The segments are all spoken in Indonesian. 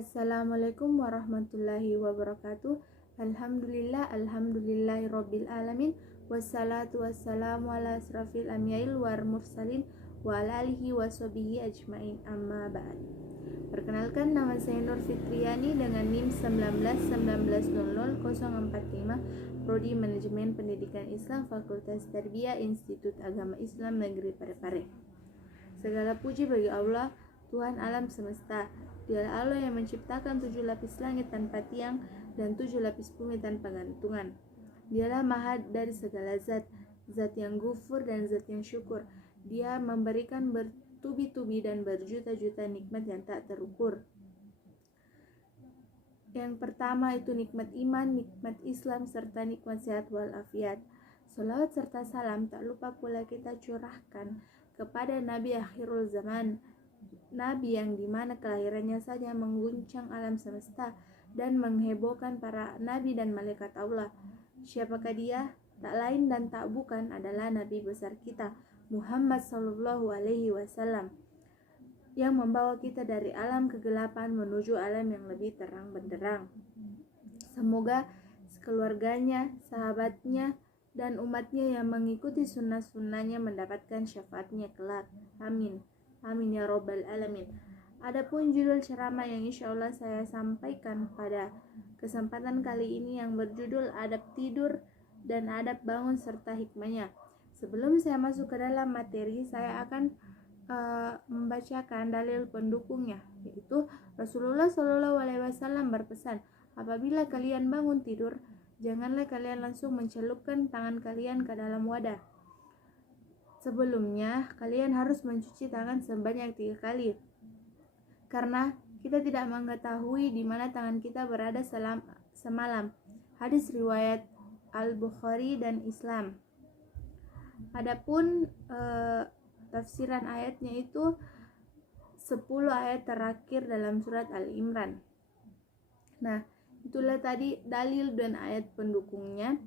Assalamualaikum warahmatullahi wabarakatuh. Alhamdulillahirabbil alamin. Wassalatu wassalamu ala asrafil anbiya'i wal mursalin wa ala alihi washabihi ajmain. Amma ba'd. Perkenalkan, nama saya Nur Fitriani dengan NIM 19190045, Prodi Manajemen Pendidikan Islam, Fakultas Tarbiyah, Institut Agama Islam Negeri Parepare. Segala puji bagi Allah, Tuhan alam semesta. Dialah Allah yang menciptakan 7 lapis langit tanpa tiang dan 7 lapis bumi tanpa gantungan. Dialah maha dari segala zat, zat yang ghafur dan zat yang syukur. Dia memberikan bertubi-tubi dan berjuta-juta nikmat yang tak terukur. Yang pertama itu nikmat iman, nikmat Islam, serta nikmat sehat walafiat. Salawat serta salam tak lupa pula kita curahkan kepada Nabi akhirul zaman, Nabi yang dimana kelahirannya saja mengguncang alam semesta dan menghebohkan para nabi dan malaikat Allah. Siapakah dia? Tak lain dan tak bukan adalah Nabi besar kita, Muhammad Sallallahu Alaihi Wasallam, yang membawa kita dari alam kegelapan menuju alam yang lebih terang benderang. Semoga keluarganya, sahabatnya, dan umatnya yang mengikuti sunnah-sunnahnya mendapatkan syafaatnya kelak. Amin. Amin ya robbal alamin. Adapun judul ceramah yang insya Allah saya sampaikan pada kesempatan kali ini yang berjudul Adab Tidur dan Adab Bangun serta Hikmahnya. Sebelum saya masuk ke dalam materi, saya akan membacakan dalil pendukungnya, yaitu Rasulullah SAW berpesan, apabila kalian bangun tidur, janganlah kalian langsung mencelupkan tangan kalian ke dalam wadah. Sebelumnya, kalian harus mencuci tangan sebanyak 3 kali. Karena kita tidak mengetahui di mana tangan kita berada semalam. Hadis riwayat Al-Bukhari dan Islam. Adapun tafsiran ayatnya itu 10 ayat terakhir dalam surat Al-Imran. Nah, itulah tadi dalil dan ayat pendukungnya.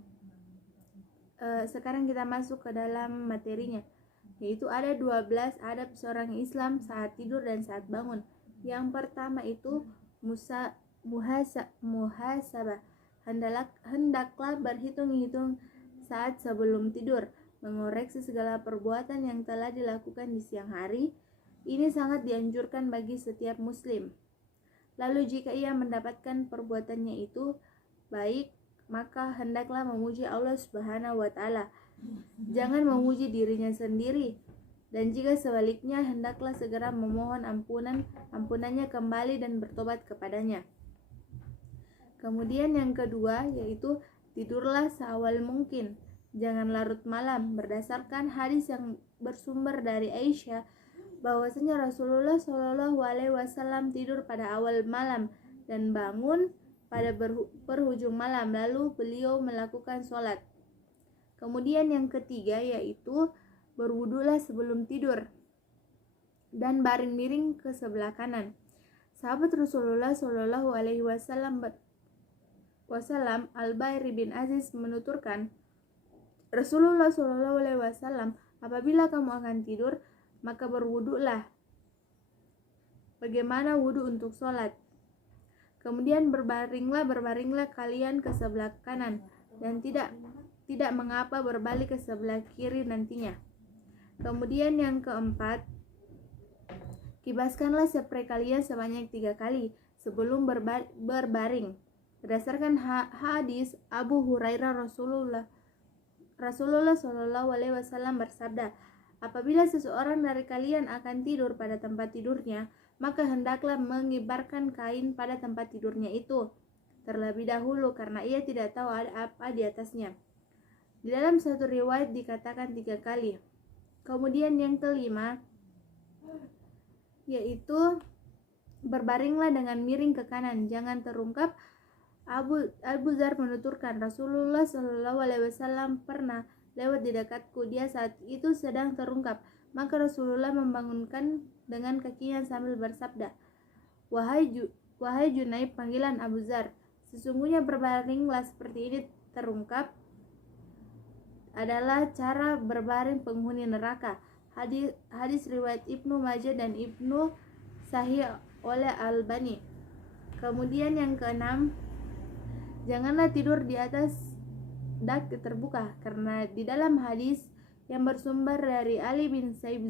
Sekarang kita masuk ke dalam materinya, yaitu ada 12 adab seorang Islam saat tidur dan saat bangun. Yang pertama itu muhasabah. Hendaklah berhitung-hitung saat sebelum tidur, mengoreksi segala perbuatan yang telah dilakukan di siang hari. Ini sangat dianjurkan bagi setiap muslim. Lalu jika ia mendapatkan perbuatannya itu baik, maka hendaklah memuji Allah Subhanahu wa Ta'ala. Jangan memuji dirinya sendiri. Dan jika sebaliknya, hendaklah segera memohon ampunannya kembali dan bertobat kepadanya. Kemudian yang kedua yaitu tidurlah seawal mungkin, jangan larut malam. Berdasarkan hadis yang bersumber dari Aisyah, bahwasanya Rasulullah SAW tidur pada awal malam dan bangun pada berhujung malam, lalu beliau melakukan sholat. Kemudian yang ketiga yaitu berwudulah sebelum tidur dan baring miring ke sebelah kanan. Sahabat Rasulullah SAW Al-Bairi bin Aziz menuturkan, Rasulullah SAW, apabila kamu akan tidur, maka berwudulah bagaimana wudu untuk sholat. Kemudian berbaringlah kalian ke sebelah kanan dan tidak mengapa berbalik ke sebelah kiri nantinya. Kemudian yang keempat, kibaskanlah spray kalian sebanyak 3 kali sebelum berbaring. Berdasarkan hadis Abu Hurairah, Rasulullah SAW bersabda, apabila seseorang dari kalian akan tidur pada tempat tidurnya, maka hendaklah mengibarkan kain pada tempat tidurnya itu terlebih dahulu, karena ia tidak tahu ada apa di atasnya. Di dalam satu riwayat dikatakan 3 kali. Kemudian yang kelima yaitu berbaringlah dengan miring ke kanan, jangan terungkap. Abu Dzar menuturkan, Rasulullah SAW pernah lewat di dekatku, dia saat itu sedang terungkap, maka Rasulullah membangunkan dengan kakinya sambil bersabda, Wahai Junaib, panggilan Abu Dzar, sesungguhnya berbaringlah seperti ini terungkap adalah cara berbaring penghuni neraka. Hadis riwayat Ibnu Majah dan Ibnu Sahih oleh Al-Albani. Kemudian yang keenam, janganlah tidur di atas dak terbuka, karena di dalam hadis yang bersumber dari Ali bin Sa'ib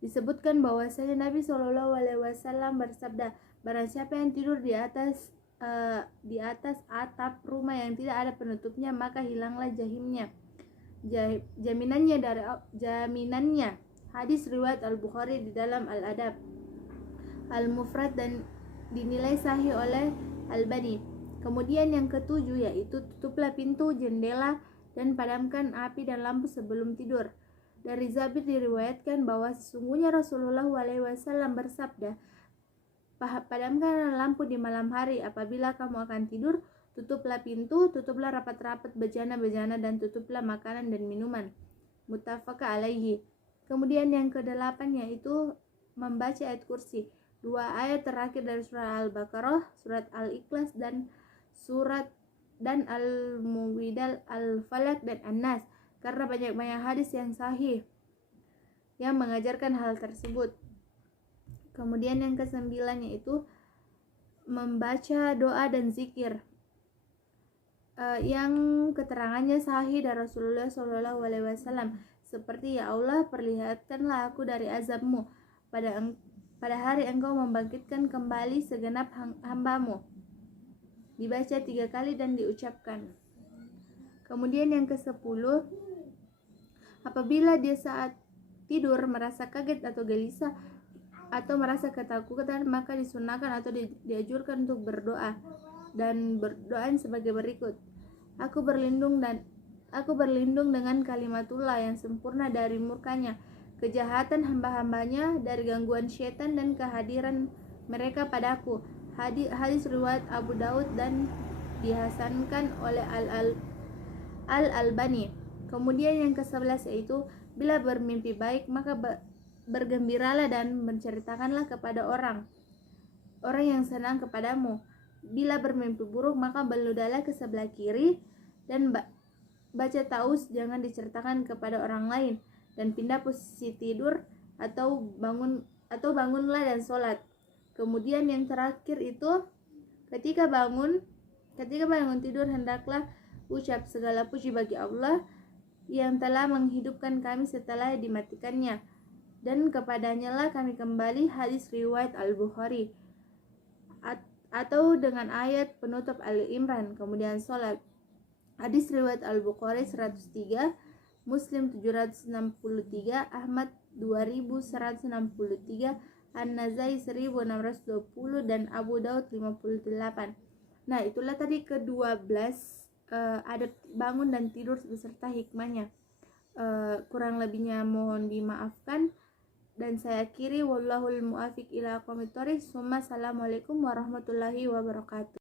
disebutkan bahwasanya Nabi SAW bersabda, barang siapa yang tidur di atas atap rumah yang tidak ada penutupnya, maka hilanglah jaminannya. Hadis riwayat Al-Bukhari di dalam Al-Adab Al-Mufrad dan dinilai sahih oleh Albani. Kemudian yang ketujuh yaitu tutuplah pintu, jendela, dan padamkan api dan lampu sebelum tidur. Dari Zabir diriwayatkan bahwa sesungguhnya Rasulullah SAW bersabda, padamkan lampu di malam hari. Apabila kamu akan tidur, tutuplah pintu, tutuplah rapat-rapat bejana-bejana, dan tutuplah makanan dan minuman. Muttafaq alaihi. Kemudian yang kedelapan yaitu membaca ayat kursi. 2 ayat terakhir dari surah Al-Baqarah, surat Al-Ikhlas, dan Al-Muwidal, Al-Falaq, dan An-Nas, karena banyak hadis yang sahih yang mengajarkan hal tersebut. Kemudian yang kesembilan yaitu membaca doa dan zikir yang keterangannya sahih dari Rasulullah SAW, seperti, ya Allah, perlihatkanlah aku dari azabmu pada hari engkau membangkitkan kembali segenap hambamu. Dibaca 3 kali dan diucapkan. Kemudian yang ke-10, apabila dia saat tidur merasa kaget atau gelisah atau merasa ketakutan, maka disunahkan atau dianjurkan untuk berdoa, dan berdoa sebagai berikut: Aku berlindung dengan kalimatullah yang sempurna dari murkanya, kejahatan hamba-hambanya, dari gangguan syaitan dan kehadiran mereka padaku. Hadis riwayat Abu Daud dan dihasankan oleh Al-Albani. Kemudian yang ke-11 yaitu bila bermimpi baik maka bergembiralah dan menceritakanlah kepada orang yang senang kepadamu. Bila bermimpi buruk maka berludahlah ke sebelah kiri dan baca taus, jangan diceritakan kepada orang lain, dan pindah posisi tidur atau bangunlah dan sholat. Kemudian yang terakhir itu ketika bangun tidur hendaklah ucap segala puji bagi Allah yang telah menghidupkan kami setelah dimatikannya, dan kepadanya lah kami kembali. Hadis riwayat Al-Bukhari. Atau dengan ayat penutup Ali Imran, kemudian sholat. Hadis riwayat Al-Bukhari 103, Muslim 763, Ahmad 2163, An-Nazai 1620, dan Abu Daud 58. Nah, itulah tadi ke-12 adab bangun dan tidur beserta hikmahnya. Kurang lebihnya mohon dimaafkan, dan saya akhiri, wallahul muwaffiq ila aqwamit thoriq. Assalamualaikum warahmatullahi wabarakatuh.